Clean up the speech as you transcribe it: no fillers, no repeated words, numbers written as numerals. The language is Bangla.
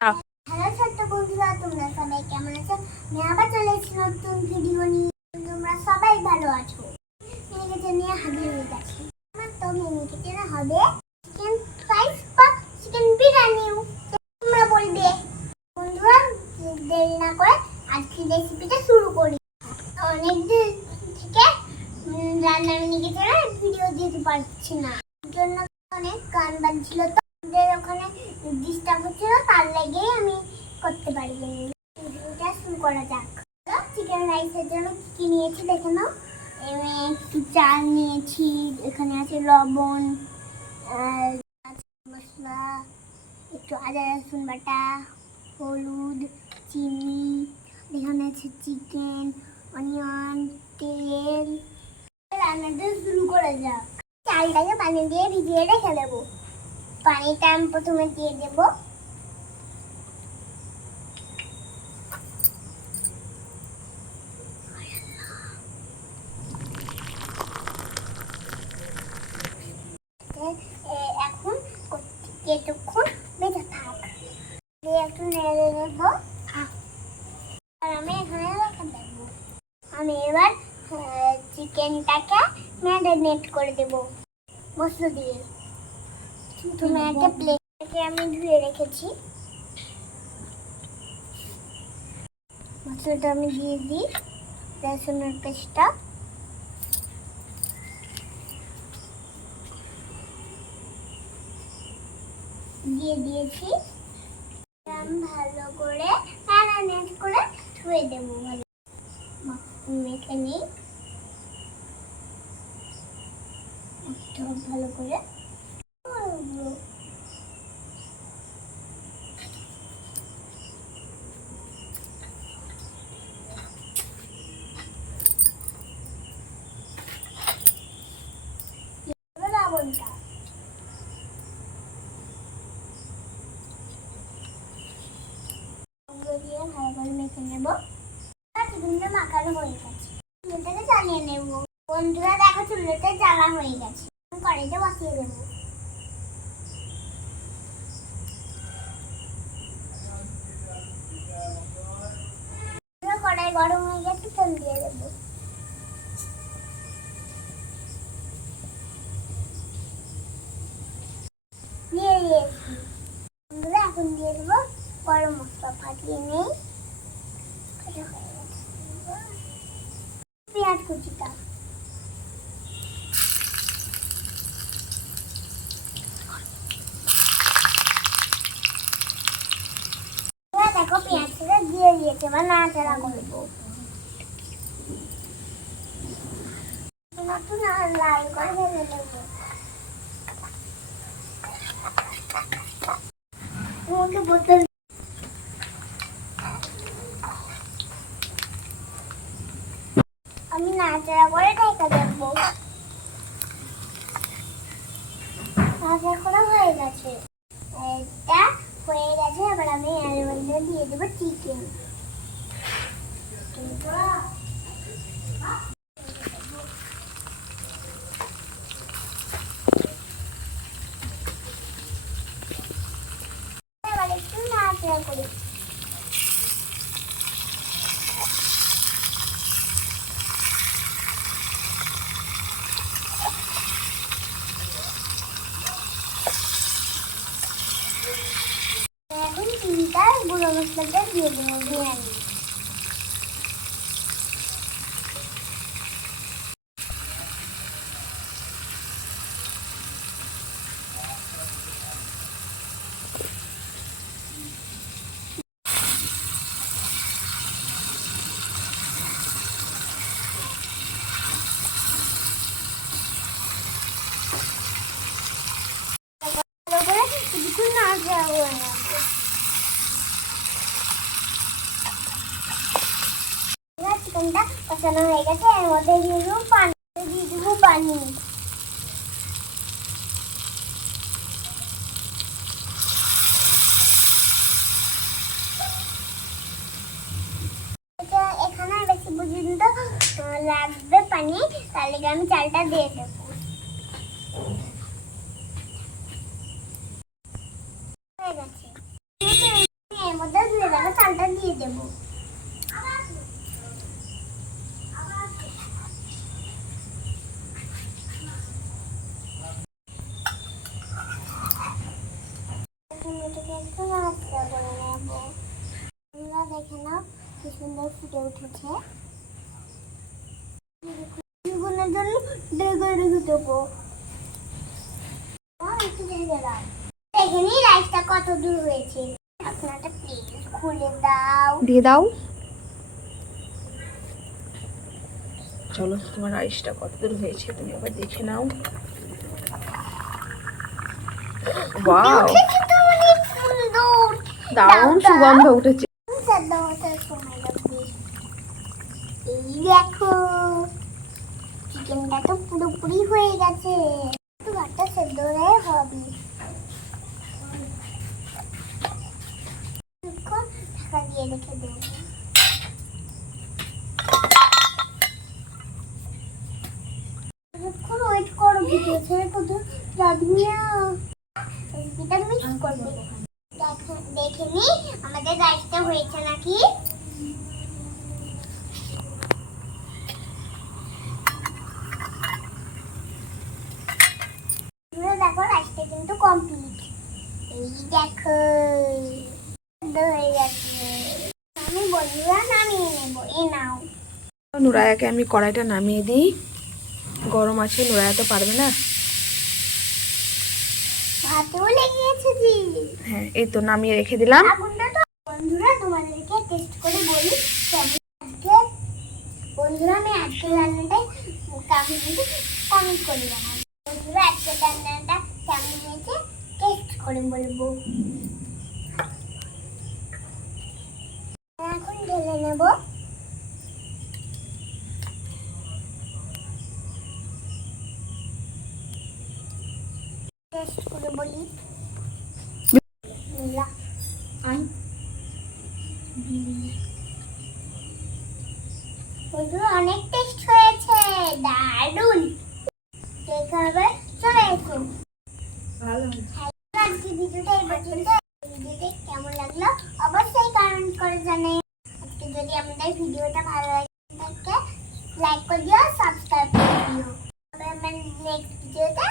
হ্যালো ছোট্ট বন্ধুরা, তোমরা সবাই কেমন আছো? আমি আবার চলে এসেছি নতুন ভিডিও নিয়ে। তোমরা সবাই ভালো আছো? মিনিকেটে নিয়ে হাজির হয়ে গেছি। আমার তো মিনিকেটে হবে চিকেন ফ্রাই বা চিকেন বিরিয়ানি। তোমরা বলবে বন্ধুরা, দেরি না করে আজকে রেসিপিটা শুরু করি। অনেক দিন থেকে রান্না মিনিকেটে ভিডিও দিতে পারছি না, জন্য অনেক গান বাজছিল, তো ওখানে ডিস্টার্ব হচ্ছিল, তার লেগেই আমি করতে পারিনি। ভিডিওটা শুরু করা যাক। চিকেন রাইসের জন্য কি নিয়েছি দেখে নাও। একটু চাল নিয়েছি, এখানে আছে লবণ, মশলা, একটু আদা রসুন বাটা, হলুদ, চিনি, এখানে আছে চিকেন, অনিয়ন, তেল। রান্নাটা শুরু করা যাক। চালটাকে পানি দিয়ে ভিজিয়ে রেখে দেবো। পানিটা আমি প্রথমে দিয়ে দেব। এখন কিছুক্ষণ বেঁচে থাক, দিয়ে একটু নেড়ে দেব। আর আমি এখানে রেখে দেবো। আমি এবার চিকেনটাকে ম্যারিনেট করে দেব মশলা দিয়ে। তুমি একটা প্লেটে আমি ধুয়ে রেখেছি, মশলাটা আমি দিয়ে দিই। রসুনের পেস্টটা দিয়ে দিয়েছি। আমি ভালো করে ম্যারিনেট করে ধুয়ে দেবো। ভালো মেখে নিই ভালো করে। লবণটা দিয়ে ভালো করে মেখে নেবো। চিকেনটা মাখানো হয়ে গেছে, চুলাটাকে জ্বালিয়ে নেবো। বন্ধুরা দেখো, চুলাটা জ্বালা হয়ে গেছে, কড়াইটা বসিয়ে দেবো। কড়াই গরম হয়ে গেছে, তেল দিয়ে দেবো। দিয়ে দিয়েছি। বন্ধুরা এখন দিয়ে দেবো গরম মশলা, ফাটিয়ে নেই। পেঁয়াজ কুচিটা দেখো, পেঁয়াজটা দিয়ে দিয়েছে, এবার নাড়াচাড়া করবো। একটু লাল করে ভেজে নেবো। তোমাকে বলতে আমি নাড়াচাড়া করে ঢেকে দেবো। নাড়াচাড়া করা হয়ে গেছে, এটা হয়ে গেছে। এবার আমি এর মধ্যে দিয়ে দেবো চিকেন। এবার একটু নাড়াচাড়া করি। এখন চিনিটা গুঁড়ো মশলাটা দিয়ে দেবো বিরিয়ানি। ভালো করে একটু নাড়াচাড়া করে নেবো। চিকেনটা কষানো হয়ে গেছে, এর মধ্যে দিয়ে দেবো পানি। দিয়ে দেবো পানি। এখানে বেশি পর্যন্ত লাগবে পানি, তার লেগে আমি চালটা দিয়ে দেবো। হয়ে গেছে, চালটা দিয়ে দেবো। এটাকে একটু নাড়াচাড়া করে নেব। তোমরা দেখে নাও কি সুন্দর ফুটে উঠেছে। গুনের জন্য ডেকে রেখে দেবো। একটু ঢেকে দাও। দেখে নি রাইসটা কত দূর হয়েছে। আপনারটা প্লিজ খুলে দাও। দিয়ে দাও। চলো তোমার রাইসটা কত দূর হয়েছে তুমি আবার দেখে নাও। ওয়াও, উঠেছে তো অনেক সুন্দর। দারুণ সুগন্ধ উঠেছে। সেদ্ধ হতে সময় লাগবে। এই দেখো চিকেনটা তো পুরোপুরি হয়ে গেছে। একটু ভাতটা সেদ্ধ হয়ে হবে। ঢাকা দিয়ে রেখে দেবো। এখন ওয়েট করো, ভিডিও ছেড়ে কত যাবি না। এটা মিক্স করবে। দেখে নি আমাদের রাইসটা হয়েছে নাকি। দেখো রাইসটা কিন্তু কমপ্লিট। এই দেখো হয়ে গেছে। আমি বন্ধুরা নামিয়ে নেবো। এ নাও। নুরায়াকে আমি কড়াইটা নামিয়ে দিই, গরম আছে, নুরায়া তো পারবে না। ভাতেও লেগে গেছে জি। হ্যাঁ এই তো নামিয়ে রেখে দিলাম। আগুনটা তো বন্ধুরা তোমাদেরকে টেস্ট করে বলি কেমন আজকে। বন্ধুরা আমি আজকে রান্নাটাই কমেন্ট করে জানাবো। বন্ধুরা আজকে রান্নাটা কেমন হয়েছে টেস্ট করে বলবো। এখন ঢেলে নেব। টেস্ট করে বলি। বন্ধুরা অনেক টেস্ট হয়েছে, দারুণ। দেখাবে চলে এসো। আজকে ভিডিওটা এই পর্যন্ত। ভিডিওটা কেমন লাগলো অবশ্যই কমেন্ট করে জানাই। আজকে যদি আমাদের ভিডিওটা ভালো লাগে লাইক করে দিও, সাবস্ক্রাইব করে দিও। নেক্সট ভিডিওতে